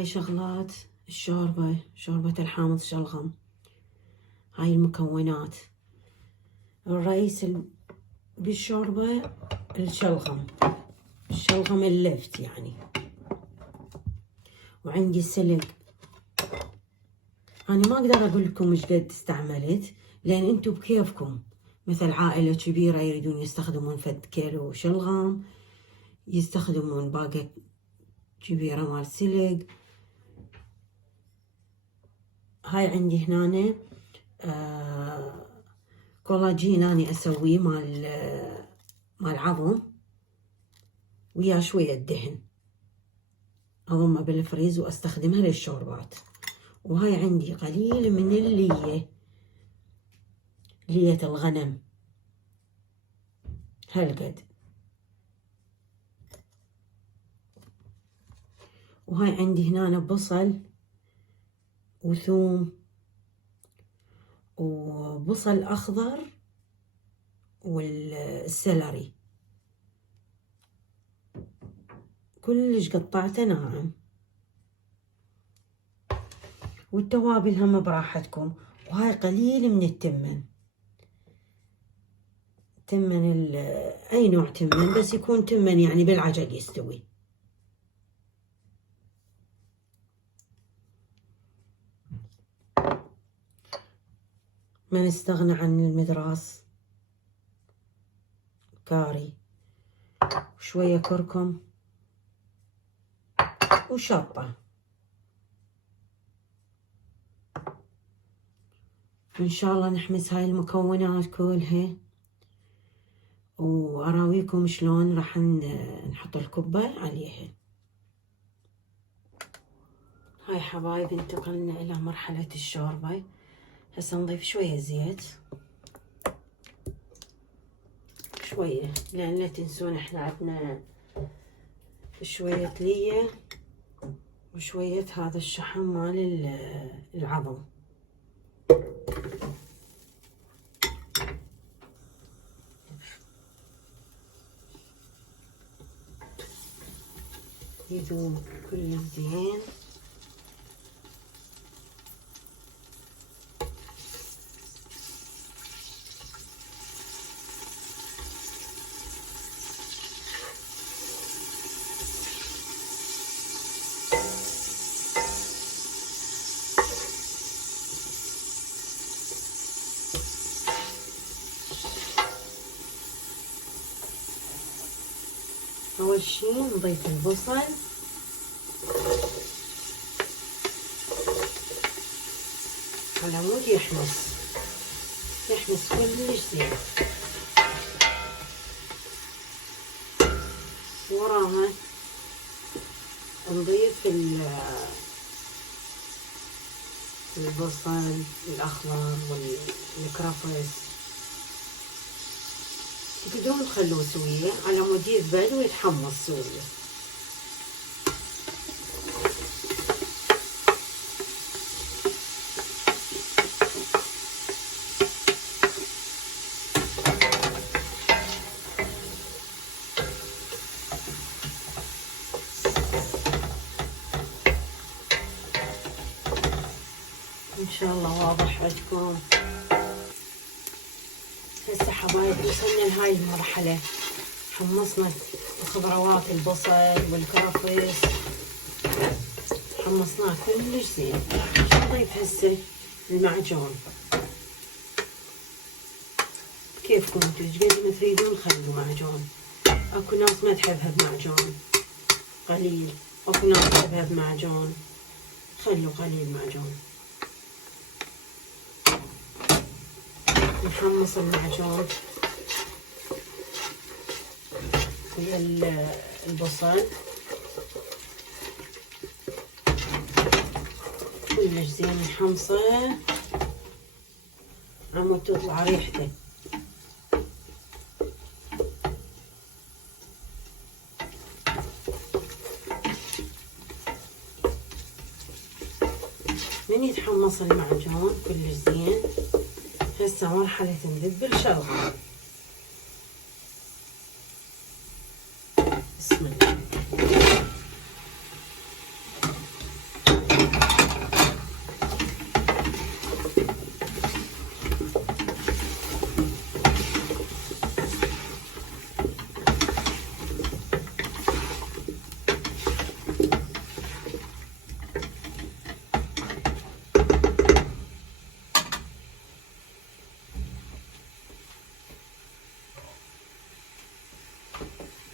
هاي شغلات الشوربة، شوربة الحامض شلغم. هاي المكونات الرئيس بالشوربة الشلغم اللفت يعني. وعندي السلق. أنا ما أقدر أقول لكم إيش قد استعملت، لأن أنتم بكيفكم. مثل عائلة كبيرة يريدون يستخدمون فد كيلو شلغم، يستخدمون باقة كبيرة مال سلق. هاي عندي هنا كولاجين أنا أسويه مال عظم، ويا شوية دهن أضمه بالفريز وأستخدمها للشوربات. وهاي عندي قليل من لية الغنم هالقد. وهاي عندي هنا بصل وثوم وبصل أخضر والسلري كلش قطعته ناعم. والتوابل هم براحتكم. وهاي قليل من التمن، أي نوع تمن، بس يكون تمن يعني بالعجل يستوي. ما نستغنى عن المدراس، كاري، وشوية كركم وشطة. إن شاء الله نحمس هاي المكونات كلها وأراويكم شلون راح نحط الكبة عليها. هاي حبايب انتقلنا إلى مرحلة الشوربة. هسه نضيف شوية زيت، شوية، لأن لا تنسون احنا عندنا شوية لية وشوية هذا الشحم مال العظم. يذوب كل زين. أول شي نضيف البصل على مود يحمص كلش زين. وراها نضيف البصل الأخضر والكرفس. تقدرون تخلوه سوية على مود يذبل ويتحمص سوية. إن شاء الله واضح عندكم. هسه حبايب وصلنا لهاي المرحلة، حمصنا الخضروات، البصل والكرفس، حمصناه كلش زين. نضيف هسه المعجون كيفكم انتو، ايش قد ما تريدون خلوا معجون. اكو ناس ما تحبها بمعجون قليل، اكو ناس تحبها بمعجون، خلوا قليل معجون. نحمص المعجون ويا البصل كلش زين، نحمصه عمود تطلع ريحته. من يتحمص المعجون كلش زين، هسه مرحلة نذب الشلغم. بسم الله.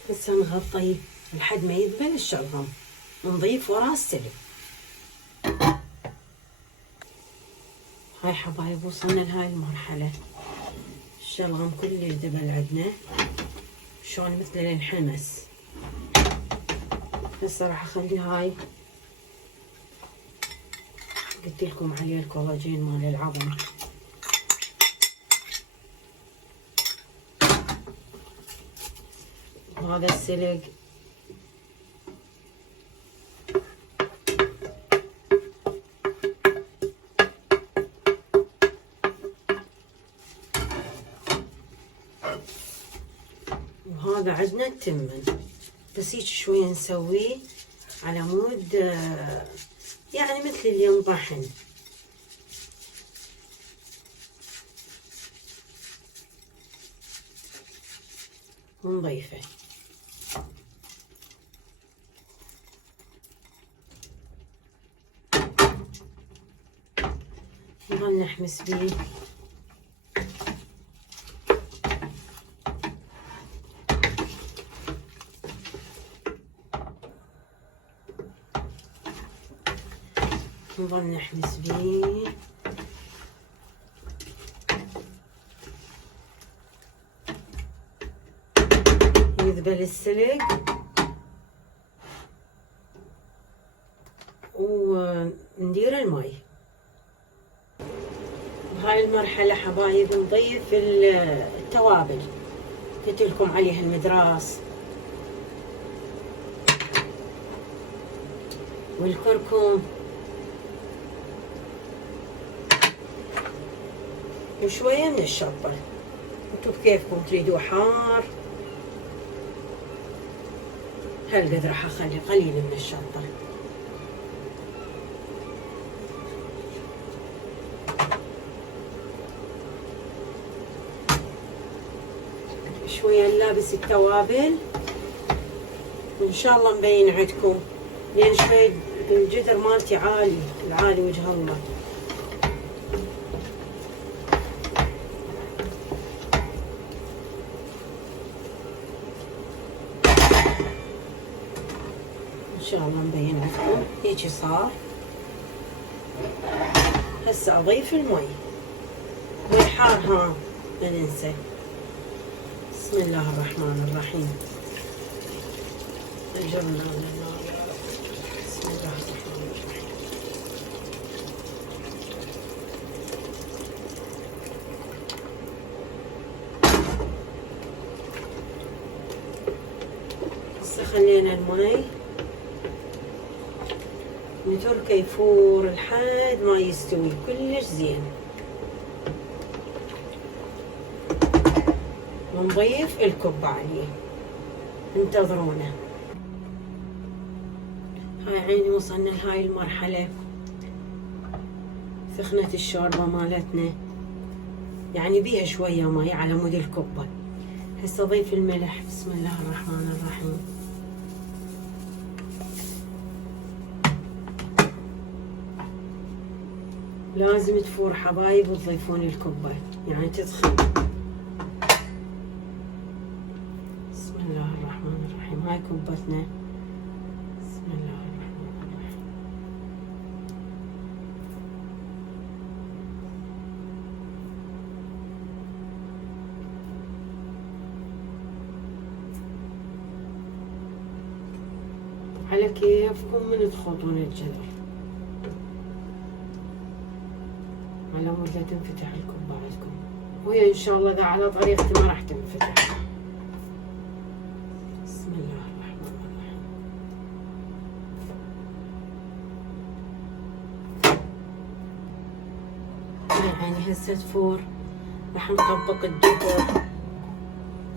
هسه نغطيه لحد ما يذبل الشلغم، نضيف وراه السلق. هاي حبايب وصلنا لهاي المرحلة، الشلغم كله ذبل عندنا شلون مثل الانحمس. هسه راح اخلي هاي قلت لكم عليه الكولاجين مال العظم. وهذا السلق وهذا عندنا التمن، بس هيك شوية نسويه على مود يعني مثل اللي ينطحن. ونضيفه نظل نحمس بيه. نظل نحمس بيه يذبل السلق، وندير الماي. بهاي المرحلة حبايب نضيف التوابل، قلت لكم عليها المدراس والكركم وشوية من الشطة، انتو بكيفكم تريدوا حار. هالقد راح اخلي قليل من الشطة. شوية نلابس التوابل وان شاء الله مبين عندكم، لان شوية الجدر مالتي عالي، العالي وجه الله. ان شاء الله مبين عندكم هيجي صار. هسه اضيف المي، مي حار ها لا ننسى. بسم الله الرحمن الرحيم. اجرنا من النار يا رب. بسم الله الرحمن الرحيم. هسه خلينا المي نتركه يفور لحد ما يستوي كلش زين، ونضيف الكب عليه. انتظرونا. هاي عيني وصلنا لهاي المرحلة، سخنت الشوربة مالتنا، يعني بيها شوية مي على مود الكبة. هسه اضيف الملح. بسم الله الرحمن الرحيم. لازم تفور حبايب وتضيفون الكبة، يعني تدخل. بسم الله الرحمن الرحيم. هاي كبتنا. بسم الله الرحمن الرحيم. على كيفكم من تخوضون الجدر، على مود لا تنفتح الكبة عندكم، وهي ان شاء الله اذا على طريقتي ما راح تنفتح. بسم الله الرحمن الرحيم. يعني هسه تفور، راح نطبق الدبر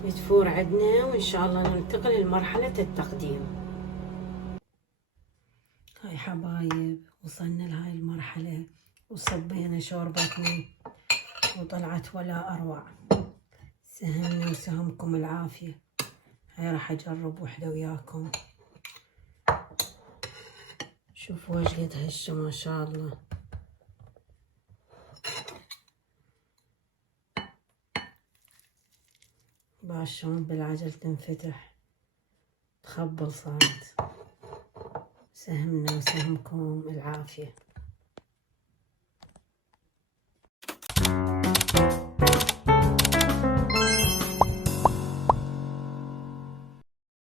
تفور عندنا، وان شاء الله ننتقل لمرحلة التقديم. هاي حبايب وصلنا لهاي المرحلة، وصبينا شوربتنا وطلعت ولا أروع. سهمني وسهمكم العافية. هاي راح أجرب وحدة وياكم. شوفوا ايش قد هشة ما شاء الله. باشون بالعجل تنفتح. خبل صارت. سهمنا وسهمكم العافية.